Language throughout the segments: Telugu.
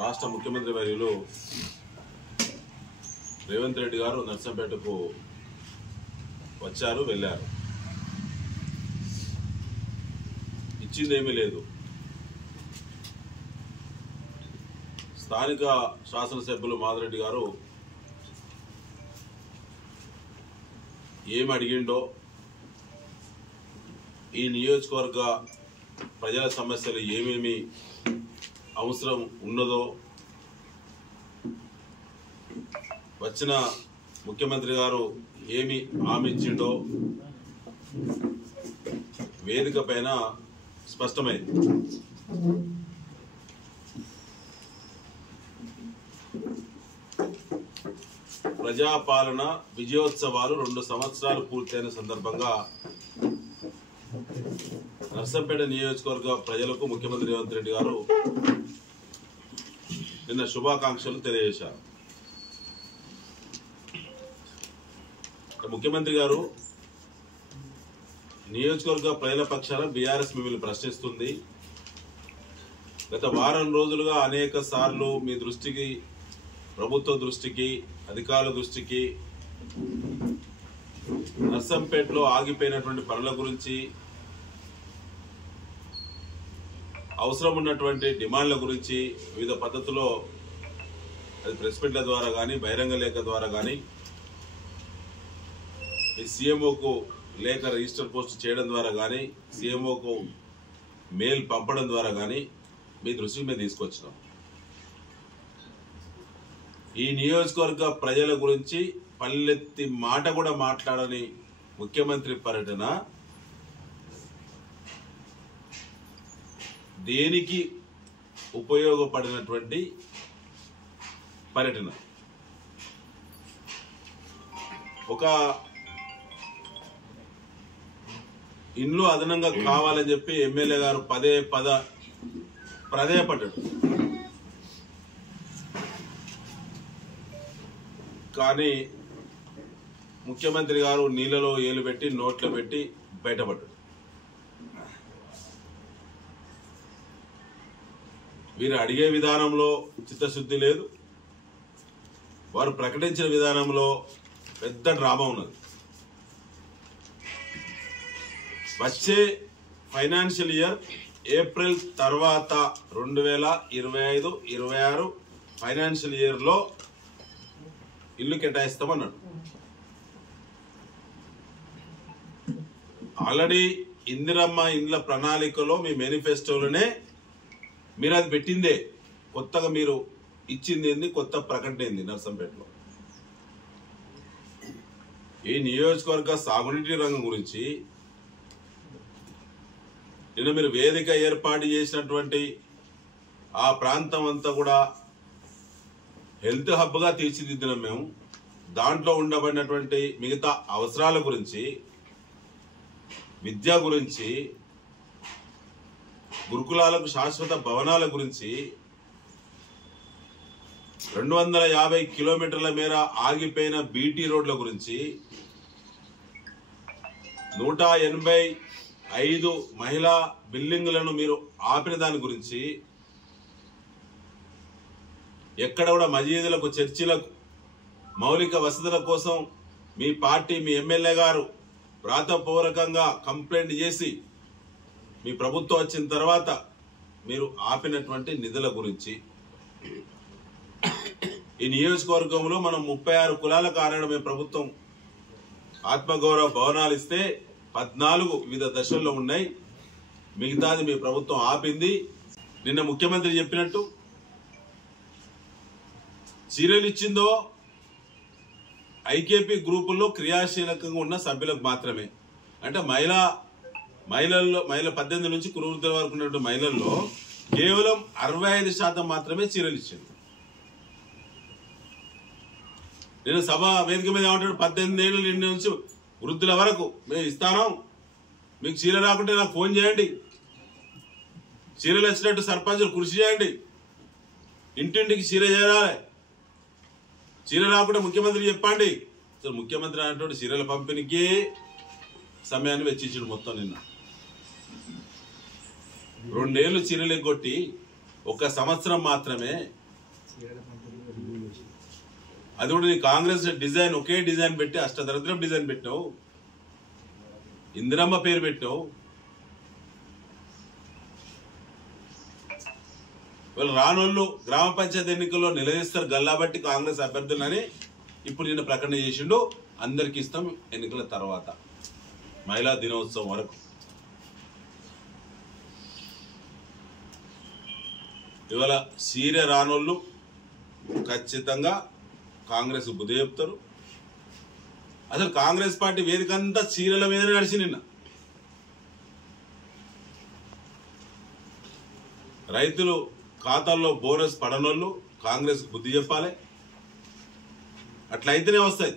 రాష్ట్ర ముఖ్యమంత్రి వర్యులు రేవంత్ రెడ్డి గారు నర్సంపేటకు వచ్చారు, వెళ్ళారు. ఇచ్చిందేమీ లేదు. స్థానిక శాసనసభ్యులు మాధురెడ్డి గారు ఏమి అడిగిండో, ఈ నియోజకవర్గ ప్రజల సమస్యలు ఏమేమి అవసరం ఉన్నదో, వచ్చిన ముఖ్యమంత్రి గారు ఏమి హామీ ఇచ్చిండో వేదిక పైన స్పష్టమైంది. ప్రజాపాలన విజయోత్సవాలు 2 సంవత్సరాలు పూర్తయిన సందర్భంగా నర్సంపేట నియోజకవర్గ ప్రజలకు ముఖ్యమంత్రి రేవంత్ రెడ్డి గారు నిన్న శుభాకాంక్షలు తెలియజేశారు. ముఖ్యమంత్రి గారు నియోజకవర్గ ప్రజల పక్షాన బీఆర్ఎస్ మిమ్మల్ని ప్రశ్నిస్తుంది. గత వారం రోజులుగా అనేక సార్లు మీ దృష్టికి, ప్రభుత్వ దృష్టికి, అధికారుల దృష్టికి నర్సంపేటలో ఆగిపోయినటువంటి పనుల గురించి, అవసరం ఉన్నటువంటి డిమాండ్ల గురించి వివిధ పద్ధతుల్లో అది ప్రెస్ మీట్ల ద్వారా కానీ, బహిరంగ లేఖ ద్వారా కానీ, సీఎంఓకు లేఖ రిజిస్టర్ పోస్ట్ చేయడం ద్వారా కానీ, సీఎంఓకు మెయిల్ పంపడం ద్వారా కానీ మీ దృష్టికి మేము తీసుకొచ్చినాం. ఈ నియోజకవర్గ ప్రజల గురించి పల్లెత్తి మాట కూడా మాట్లాడని ముఖ్యమంత్రి పర్యటన దేనికి ఉపయోగపడినటువంటి పర్యటన? ఒక ఇండ్లు అదనంగా కావాలని చెప్పి ఎమ్మెల్యే గారు పదే పడ్డాడు. కానీ ముఖ్యమంత్రి గారు నీళ్ళలో ఏలు పెట్టి, నోట్లో పెట్టి బయటపడ్డాడు. వీరు అడిగే విధానంలో చిత్తశుద్ధి లేదు, వారు ప్రకటించిన విధానంలో పెద్ద డ్రామా ఉన్నది. వచ్చే ఫైనాన్షియల్ ఇయర్ ఏప్రిల్ తర్వాత 2025-26 ఫైనాన్షియల్ ఇయర్లో ఇల్లు కేటాయిస్తామన్నాడు. ఆల్రెడీ ఇందిరమ్మ ఇండ్ల ప్రణాళికలో మీ మేనిఫెస్టోలోనే మీరు అది పెట్టిందే. కొత్తగా మీరు ఇచ్చింది ఏంది? కొత్త ప్రకటన ఏంది? నర్సంపేటలో ఈ నియోజకవర్గ సాగునీటి రంగం గురించి నిన్న మీరు వేదిక ఏర్పాటు చేసినటువంటి ఆ ప్రాంతం అంతా కూడా హెల్త్ హబ్గా తీర్చిదిద్దినాం మేము. దాంట్లో ఉండబడినటువంటి మిగతా అవసరాల గురించి, విద్య గురించి, గురుకులాలకు శాశ్వత భవనాల గురించి, 250 కిలోమీటర్ల మేర ఆగిపోయిన బీటీ రోడ్ల గురించి, 185 మహిళా బిల్డింగులను మీరు ఆపిన దాని గురించి, ఎక్కడ కూడా మసీదులకు, చర్చిలకు మౌలిక వసతుల కోసం మీ పార్టీ, మీ ఎమ్మెల్యే గారు వ్రాతపూర్వకంగా కంప్లైంట్ చేసి మీ ప్రభుత్వం వచ్చిన తర్వాత మీరు ఆపినటువంటి నిధుల గురించి, ఈ నియోజకవర్గంలో మనం 36 కులాల కారణమే ప్రభుత్వం ఆత్మగౌరవ భవనాలు ఇస్తే 14 వివిధ దశల్లో ఉన్నాయి. మిగతాది మీ ప్రభుత్వం ఆపింది. నిన్న ముఖ్యమంత్రి చెప్పినట్టు చీరలు ఇచ్చిందో ఐకేపీ గ్రూపుల్లో క్రియాశీలకంగా ఉన్న సభ్యులకు మాత్రమే. అంటే మహిళల్లో 18 నుంచి వృద్ధుల వరకు ఉన్నటువంటి మహిళల్లో కేవలం 65% మాత్రమే చీరలు ఇచ్చింది. నేను సభ వేదిక మీద ఏమంటాడు, 18 ఏళ్ళు నిండి నుంచి వృద్ధుల వరకు మేము ఇస్తాను, మీకు చీర రాకుంటే నాకు ఫోన్ చేయండి, చీరలు వచ్చినట్టు సర్పంచులు కృషి చేయండి, ఇంటింటికి చీర చేరాలి, చీర రాకుంటే ముఖ్యమంత్రి చెప్పండి. అసలు ముఖ్యమంత్రి అనేటువంటి చీరల పంపిణీకి సమయాన్ని వెచ్చించాడు మొత్తం. నిన్న 2 ఏళ్ళు చీరలు ఎగ్గొట్టి 1 సంవత్సరం మాత్రమే. అది కూడా నీ కాంగ్రెస్ డిజైన్ ఒకే డిజైన్ పెట్టి అష్టదరిద్రం డిజైన్ పెట్టినావు, ఇందిరమ్మ పేరు పెట్టినావు. వాళ్ళు రానోళ్ళు గ్రామ పంచాయతీ ఎన్నికల్లో నిలదీస్తారు గల్లాబట్టి కాంగ్రెస్ అభ్యర్థులని ఇప్పుడు నిన్న ప్రకటన చేసిండు. అందరికి ఇస్తాం ఎన్నికల తర్వాత, మహిళా దినోత్సవం వరకు. ఇవాళ సీరే రానోళ్ళు ఖచ్చితంగా కాంగ్రెస్ బుద్ధి చెప్తారు. అసలు కాంగ్రెస్ పార్టీ వేదిక అంతా చీరల మీదనే నడిచి నిన్న. రైతులు ఖాతాల్లో బోనస్ పడనోళ్ళు కాంగ్రెస్ బుద్ధి చెప్పాలి. అట్లయితేనే వస్తాయి,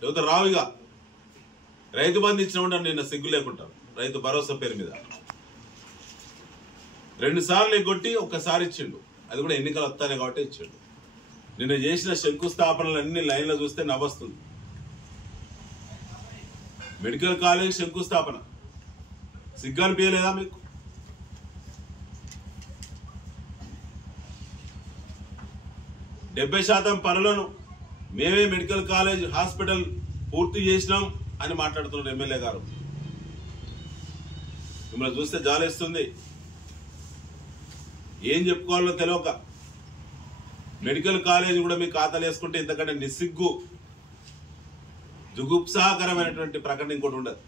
లేకపోతే రావుగా. రైతు బంధు ఇచ్చిన ఉంటాను నిన్న సిగ్గు లేకుంటారు. రైతు భరోసా పేరు మీద 2 సార్లు ఎగ్గొట్టి 1 సారి ఇచ్చిండు. అది కూడా ఎన్నికలు వస్తానే కాబట్టి ఇచ్చిండు. నిన్న చేసిన శంకుస్థాపనలు అన్ని లైన్లో చూస్తే నవ్వొస్తుంది. మెడికల్ కాలేజ్ శంకుస్థాపన సిగ్గు అనిపించలేదా మీకు? డెబ్బై శాతం పనులను మేమే మెడికల్ కాలేజ్ హాస్పిటల్ పూర్తి చేసినాం అని మాట్లాడుతున్నారు ఎమ్మెల్యే గారు. మిమ్మల్ని చూస్తే జాలేస్తుంది. ఏం చెప్పుకోవాలో తెలియక మెడికల్ కాలేజ్ కూడా మీ ఖాతాలు వేసుకుంటే ఇంతకంటే నిస్సిగ్గు జుగుప్సాకరమైనటువంటి ప్రకటన ఇంకోటి ఉండదు.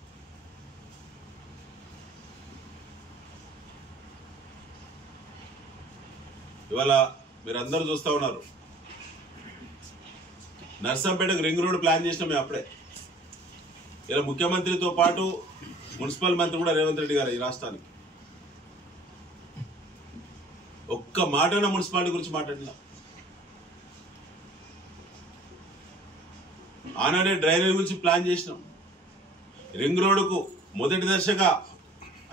ఇవాళ మీరందరూ చూస్తా ఉన్నారు, నర్సంపేటకు రింగ్ రోడ్ ప్లాన్ చేసినాం మేము అప్పుడే. ఇలా ముఖ్యమంత్రితో పాటు మున్సిపల్ మంత్రి కూడా రేవంత్ రెడ్డి గారు ఈ రాష్ట్రానికి ఒక్క మాటన మున్సిపాలిటీ గురించి మాట్లాడినా. ఆనాడే డ్రైనేజ్ గురించి ప్లాన్ చేసినాం. రింగ్ రోడ్డుకు మొదటి దశగా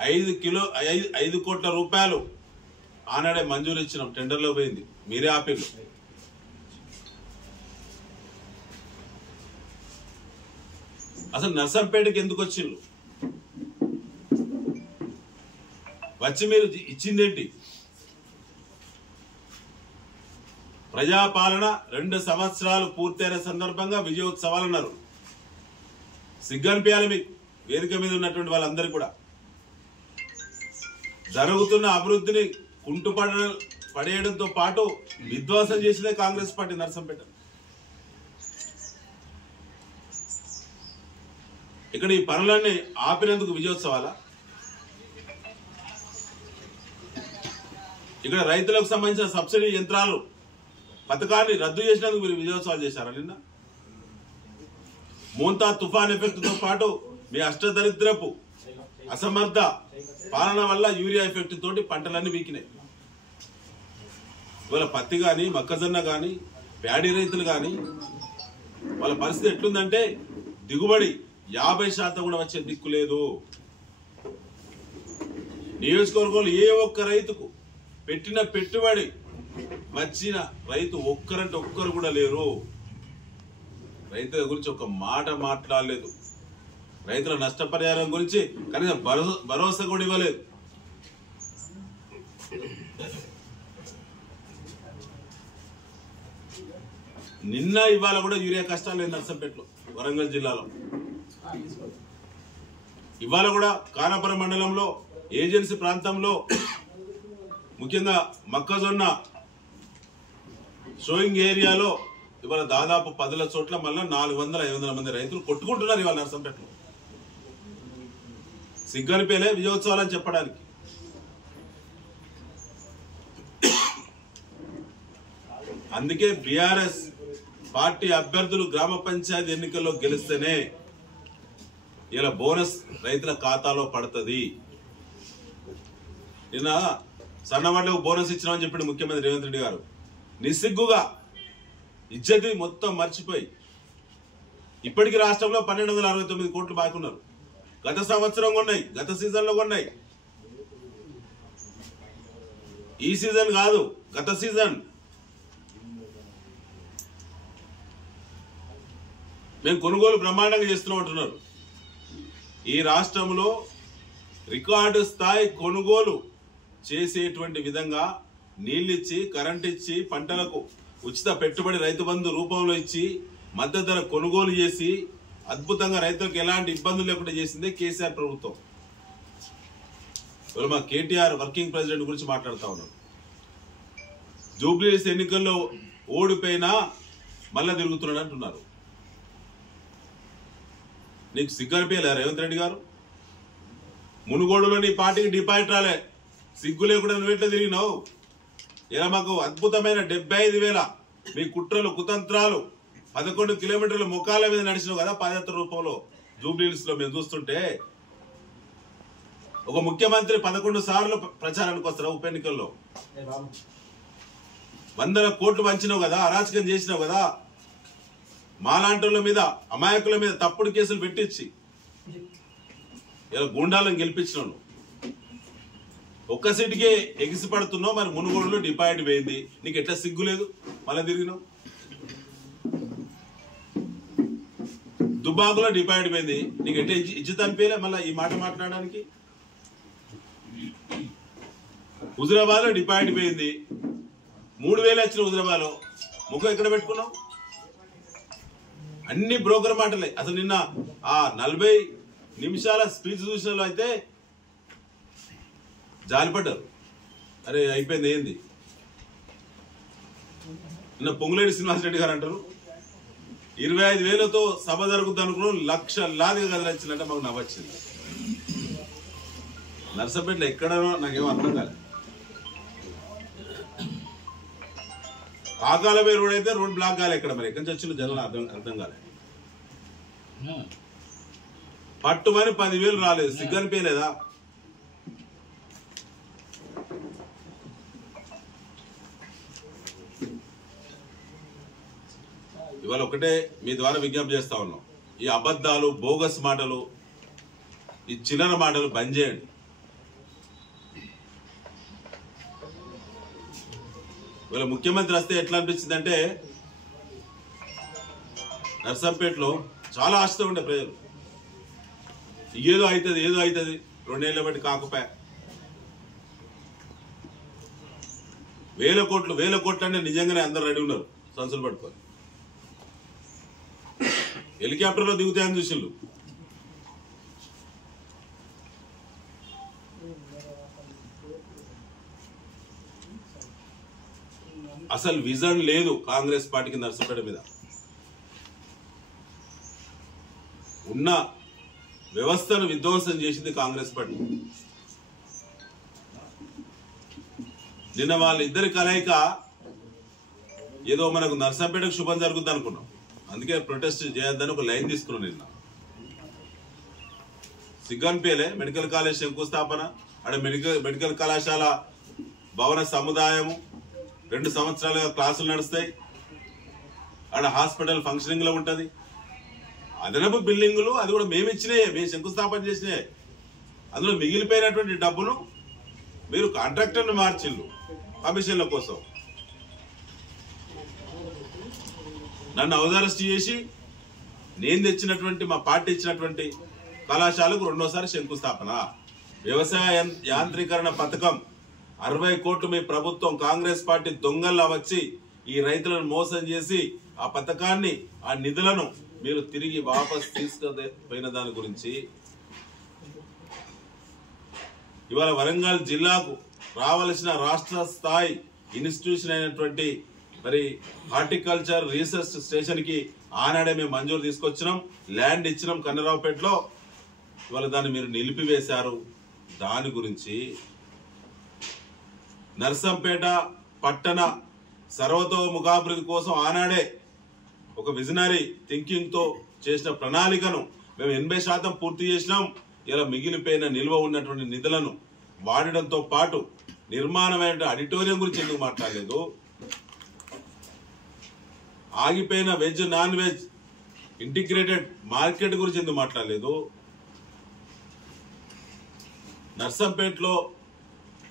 5 కోట్ల రూపాయలు ఆనాడే మంజూరు ఇచ్చినాం. టెండర్లో పోయింది, మీరే ఆపిల్లు. అసలు నర్సంపేటకి ఎందుకు వచ్చిండ్రు? వచ్చి మీరు ఇచ్చిందేంటి? ప్రజాపాలన 2 సంవత్సరాలు పూర్తయిన సందర్భంగా విజయోత్సవాలు అన్నారు. సిగ్గనిపించాలి మీకు, వేదిక మీద ఉన్నటువంటి వాళ్ళందరూ కూడా. జరుగుతున్న అభివృద్ధిని పడేయడంతో పాటు విధ్వంసం చేసిందే కాంగ్రెస్ పార్టీ నర్సంపేట. ఇక్కడ ఈ పనులన్నీ ఆపినందుకు విజయోత్సవాలా? ఇక్కడ రైతులకు సంబంధించిన సబ్సిడీ యంత్రాలు పథకాన్ని రద్దు చేసినందుకు మీరు విజయోత్సవాలు చేశారా నిన్న? మోంతా తుఫాన్ ఎఫెక్ట్ తో పాటు మీ అష్టదరిద్రపు అసమర్థ పాలన వల్ల యూరియా ఎఫెక్ట్ తోటి పంటలన్నీ వీకినాయి. ఇవాళ పత్తి కానీ మొక్కజొన్న కానీ ప్యాడీ రైతులు కానీ వాళ్ళ పరిస్థితి ఎట్లుందంటే దిగుబడి 50% కూడా వచ్చే దిక్కు లేదు. నియోజకవర్గంలో ఏ ఒక్క రైతుకు పెట్టిన పెట్టుబడి వచ్చిన రైతు ఒక్కరంటే ఒక్కరు కూడా లేరు. రైతుల గురించి ఒక మాట మాట్లాడలేదు. రైతుల నష్టపరిహారం గురించి కనీసం భరోసా కూడా ఇవ్వలేదు. నిన్న ఇవాళ కూడా యూరియా కష్టాలు లేదు నర్సంపేటలో, వరంగల్ జిల్లాలో. ఇవాళ కూడా కానాపురం మండలంలో ఏజెన్సీ ప్రాంతంలో ముఖ్యంగా మొక్కజొన్న షోయింగ్ ఏరియాలో ఇవాళ దాదాపు 10 చోట్ల మళ్ళీ 400-500 మంది రైతులు కొట్టుకుంటున్నారు ఇవాళ నర్సంపేటలో. సిగ్గనిపేలే విజయోత్సవాలు అని చెప్పడానికి. అందుకే బీఆర్ఎస్ పార్టీ అభ్యర్థులు గ్రామ పంచాయతీ ఎన్నికల్లో గెలిస్తేనే ఇలా బోనస్ రైతుల ఖాతాలో పడుతుంది. నిన్న సన్నవాళ్లకు బోనస్ ఇచ్చినామని చెప్పిన ముఖ్యమంత్రి రేవంత్ రెడ్డి గారు నిస్సిగ్గుగా ఇజ్జతి మొత్తం మర్చిపోయి ఇప్పటికీ రాష్ట్రంలో 1269 కోట్లు బాకున్నారు. గత సంవత్సరం కొన్నాయి, గత సీజన్లో కొన్నాయి. ఈ సీజన్ కాదు, గత సీజన్. మేము కొనుగోలు బ్రహ్మాండంగా చేస్తున్నాం అంటున్నారు. ఈ రాష్ట్రంలో రికార్డు స్థాయి కొనుగోలు చేసేటువంటి విధంగా నీళ్ళిచ్చి కరెంట్ ఇచ్చి పంటలకు ఉచిత పెట్టుబడి రైతు బంధు రూపంలో ఇచ్చి మద్దతు ధర కొనుగోలు చేసి అద్భుతంగా రైతులకు ఎలాంటి ఇబ్బందులు లేకుండా చేసిందే కేసీఆర్ ప్రభుత్వం. ఇవాళ మా కేటీఆర్ వర్కింగ్ ప్రెసిడెంట్ గురించి మాట్లాడుతూ ఉన్నాం. జూబ్లీహిల్స్ ఎన్నికల్లో ఓడిపోయినా మళ్ళా తిరుగుతున్నాడు అంటున్నారు. నీకు సిగ్గనిపించలే రేవంత్ రెడ్డి గారు? మునుగోడులో నీ పార్టీకి డిపాజిట్ రాలే, సిగ్గు లేకుండా నువ్వు ఎట్లా తిరిగినావు? ఇలా మాకు అద్భుతమైన 75,000 మీ కుట్రలు కుతంత్రాలు 11 కిలోమీటర్ల ముఖాల మీద నడిచినావు కదా పాదయాత్ర రూపంలో జూబ్లీహిల్స్ లో. మేము చూస్తుంటే ఒక ముఖ్యమంత్రి 11 సార్లు ప్రచారానికి వస్తారు ఉప ఎన్నికల్లో. 100 కోట్లు పంచినావు కదా, అరాచకం చేసినావు కదా, మాలాంటి మీద అమాయకుల మీద తప్పుడు కేసులు పెట్టించి ఇలా గూండాలను గెలిపించినావు. ఒక్క సీటుకే ఎగిసి పడుతున్నావు. మరి మునుగోడులో డిపాజిట్ పోయింది, నీకు ఎట్లా సిగ్గు లేదు? మళ్ళీ తిరిగినావు. దుబ్బాకులో డిపాజిట్ పోయింది, నీకు ఎట్లా ఇజ్జత్ అనిపించలే మళ్ళీ ఈ మాట మాట్లాడడానికి? హుజురాబాద్ లో డిపాజిట్ పోయింది, 3,000 వచ్చిన హుజురాబాద్ లో ముఖం ఎక్కడ పెట్టుకున్నావు? అన్ని బ్రోకర్ మాటలే. అసలు నిన్న ఆ 40 నిమిషాల స్పీచ్ చూసిన అయితే జాలిపడ్డారు. అరే అయిపోయింది ఏంది? నిన్న పొంగులేటి శ్రీనివాసరెడ్డి గారు అంటారు 25,000తో సభ జరుగుతుంది అనుకున్నాం, లక్షలాదిగా కదిలించినట్టే మాకు నవ్వొచ్చింది. నర్సంపేటలో ఎక్కడనో నాకేమో అర్థం కాలేదు. కాకాలపై రోడ్ అయితే రోడ్ బ్లాక్ కాలే, ఎక్కడ మరి ఎక్కడి నుంచి వచ్చిన జనాలు అర్థం కాలే. పట్టుమని 10,000 రాలేదు, సిగ్గనిపించలేదా? ఇవాళ ఒకటే మీ ద్వారా విజ్ఞప్తి చేస్తా ఉన్నాం, ఈ అబద్ధాలు బోగస్ మాటలు ఈ చిల్లర మాటలు బంద్ చేయండి. ఇవాళ ముఖ్యమంత్రి వస్తే ఎట్లా అనిపించింది అంటే నర్సంపేటలో చాలా ఆశతో ఉండే ప్రజలు, ఏదో అవుతుంది 2 ఏళ్ల బట్టి కాకపోయా. 1,000 కోట్లు అంటే నిజంగానే అందరు రెడీ ఉన్నారు సంచులు పట్టుకొని. హెలికాప్టర్లో దిగుతాయని చూసిళ్ళు. అసలు విజన్ లేదు కాంగ్రెస్ పార్టీకి నర్సంపేట మీద. ఉన్న వ్యవస్థను విధ్వంసం చేసింది కాంగ్రెస్ పార్టీ. నిన్న వాళ్ళిద్దరి కలయిక ఏదో మనకు నర్సంపేటకు శుభం జరుగుద్ది అనుకున్నాం, అందుకే ప్రొటెస్ట్ చేయొద్దని ఒక లైన్ తీసుకున్నాం. నిన్న సిగ్గన్పేలే మెడికల్ కాలేజ్ శంకుస్థాపన, అక్కడ మెడికల్ కళాశాల భవన సముదాయము 2 సంవత్సరాలుగా క్లాసులు నడుస్తాయి, అక్కడ హాస్పిటల్ ఫంక్షనింగ్ లో ఉంటది, అదనపు బిల్డింగులు అది కూడా మేము ఇచ్చినాయే, మేము శంకుస్థాపన చేసినాయే. అందులో మిగిలిపోయినటువంటి డబ్బులు మీరు కాంట్రాక్టర్ను మార్చిళ్ళు కమిషన్ల కోసం. నన్ను అవదారస్ట్ చేసి నేను తెచ్చినటువంటి మా పార్టీ ఇచ్చినటువంటి కళాశాలకు 2వ సారి శంకుస్థాపన. వ్యవసాయ యాంత్రీకరణ పథకం 60 కోట్లు మీ ప్రభుత్వం కాంగ్రెస్ పార్టీ దొంగల్లా వచ్చి ఈ రైతులను మోసం చేసి ఆ పథకాన్ని ఆ నిధులను మీరు తిరిగి వాపస్ తీసుకుపోయిన దాని గురించి ఇవాళ వరంగల్ జిల్లాకు రావాల్సిన రాష్ట్ర స్థాయి ఇన్స్టిట్యూషన్ అయినటువంటి మరి హార్టికల్చర్ రీసెర్చ్ స్టేషన్ కి ఆనాడే మేము మంజూరు తీసుకొచ్చినాం, ల్యాండ్ ఇచ్చినాం కన్నరావుపేటలో. ఇవాళ దాన్ని మీరు నిలిపివేశారు. దాని గురించి నర్సంపేట పట్టణ సర్వతోముఖాభివృద్ధి కోసం ఆనాడే ఒక విజనరీ థింకింగ్ తో చేసిన ప్రణాళికను మేము 80% పూర్తి చేసినాం. ఇలా మిగిలిపోయిన నిల్వ ఉన్నటువంటి నిధులను వాడడంతో పాటు నిర్మాణమైన ఆడిటోరియం గురించి ఎందుకు మాట్లాడలేదు? ఆగిపోయిన veg non veg integrated market గురించి ఎందుకు మాట్లాడలేదు? నర్సంపేటలో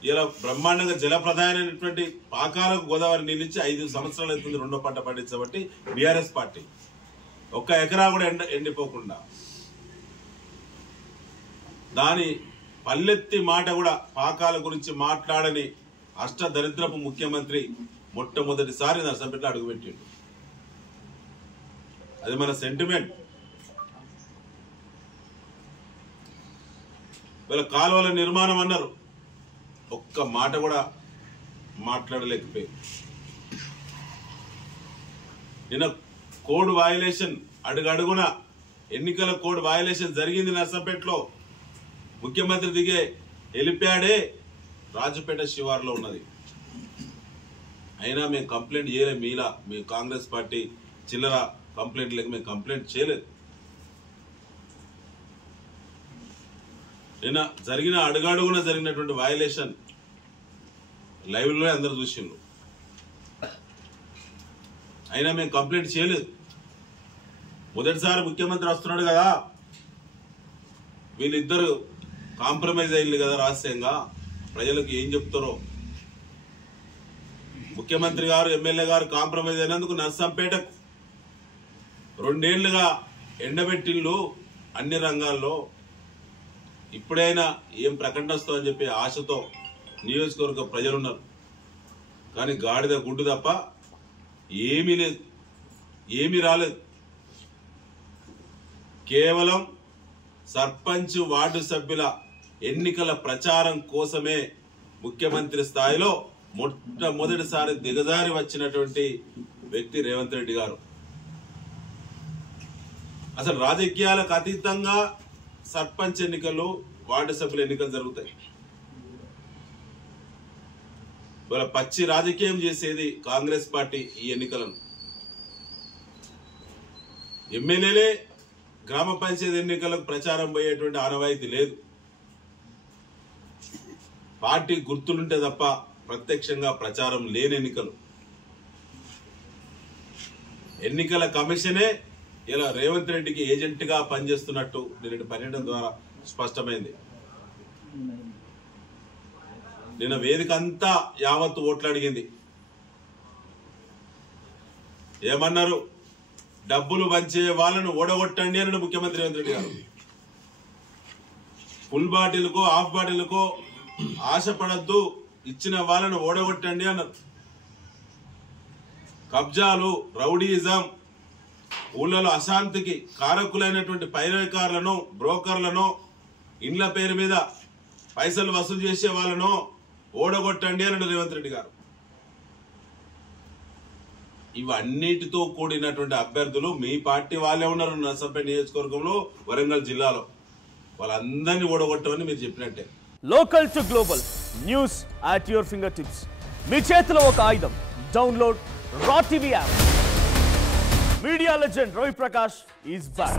ఇలా బ్రహ్మాండంగా జలప్రదాయమైనటువంటి పాకాలకు గోదావరి నీళ్ళించి 5 సంవత్సరాలు అవుతుంది 2వ పంట పండించబట్టి బీఆర్ఎస్ పార్టీ. 1 ఎకరా కూడా ఎండిపోకుండా దాని పల్లెత్తి మాట కూడా పాకాల గురించి మాట్లాడని అష్టదరిద్రపు ముఖ్యమంత్రి మొట్టమొదటిసారి నర్సంపేటలో అడుగుపెట్టిండు. అది మన సెంటిమెంట్. వీళ్ళ కాలువల నిర్మాణం అన్నారు, ఒక్క మాట కూడా మాట్లాడలేకపోయింది. నిన్న కోడ్ వయలేషన్ అడుగడుగున ఎన్నికల కోడ్ వయలేషన్ జరిగింది నర్సంపేటలో. ముఖ్యమంత్రి దిగే హెలిప్యాడే రాజపేట శివార్లో ఉన్నది. అయినా మేము కంప్లైంట్ చేయలేదు. మీలా మీ కాంగ్రెస్ పార్టీ చిల్లర కంప్లైంట్ లేక మేము కంప్లైంట్ చేయలేదు. నిన్న జరిగిన అడుగడుగున జరిగినటువంటి వయలేషన్ లైవ్లో అందరు చూసిండ్రు. అయినా మేము కంప్లైంట్ చేయలేదు. మొదటిసారి ముఖ్యమంత్రి వస్తున్నాడు కదా, వీళ్ళిద్దరు కాంప్రమైజ్ అయ్యింది కదా రహస్యంగా. ప్రజలకు ఏం చెప్తారో. ముఖ్యమంత్రి గారు ఎమ్మెల్యే గారు కాంప్రమైజ్ అయినందుకు నర్సంపేటకు 2 ఏళ్లుగా ఎండబెట్టిళ్ళు అన్ని రంగాల్లో. ఇప్పుడైనా ఏం ప్రకటన వస్తుందని చెప్పి ఆశతో నియోజకవర్గ ప్రజలున్నారు. కానీ గాడిద గుడ్డు తప్ప ఏమీ లేదు, ఏమీ రాలేదు. కేవలం సర్పంచ్ వార్డు సభ్యుల ఎన్నికల ప్రచారం కోసమే ముఖ్యమంత్రి స్థాయిలో మొట్టమొదటిసారి దిగజారి వచ్చినటువంటి వ్యక్తి రేవంత్ రెడ్డి గారు. అసలు రాజకీయాలకు అతీతంగా సర్పంచ్ ఎన్నికలు, వార్డు సభ్యుల ఎన్నికలు జరుగుతాయి. ఇవాళ పచ్చి రాజకీయం చేసేది కాంగ్రెస్ పార్టీ. ఈ ఎన్నికలను ఎమ్మెల్యేలే గ్రామ పంచాయతీ ఎన్నికలకు ప్రచారం పోయేటువంటి ఆనవాయితీ లేదు. పార్టీ గుర్తులుంటే తప్ప ప్రత్యక్షంగా ప్రచారం లేని ఎన్నికలు. ఎన్నికల కమిషనే ఇలా రేవంత్ రెడ్డికి ఏజెంట్ గా పనిచేస్తున్నట్టు నిన్న పర్యటన ద్వారా స్పష్టమైంది. నిన్న వేదిక అంతా యావత్తు ఓట్లు అడిగింది. ఏమన్నారు? డబ్బులు పంచే వాళ్ళను ఓడగొట్టండి అన్నాడు ముఖ్యమంత్రి రేవంత్ రెడ్డి గారు. ఫుల్ బాటిల్కో హాఫ్ బాటిల్కో ఆశపడద్దు, ఇచ్చిన వాళ్ళను ఓడగొట్టండి అన్నారు. కబ్జాలు, రౌడీయిజం, ఊళ్ళలో అశాంతికి కారకులైనటువంటి పైరవికారులను, బ్రోకర్లను, ఇండ్ల పేరు మీద పైసలు వసూలు చేసే వాళ్ళను ఓడగొట్టండి అన్నాడు రేవంత్ రెడ్డి గారు. ఇవన్నిటితో కూడినటువంటి అభ్యర్థులు మీ పార్టీ వాళ్ళే ఉన్నారు నర్సంపేట నియోజకవర్గంలో, వరంగల్ జిల్లాలో. వాళ్ళందరినీ ఓడగొట్టమని మీరు చెప్పినట్టే. Local to global news at your fingertips. మీ చేతిలో ఒక ఆయుధం. Download R TV app. Media legend Ravi Prakash is back.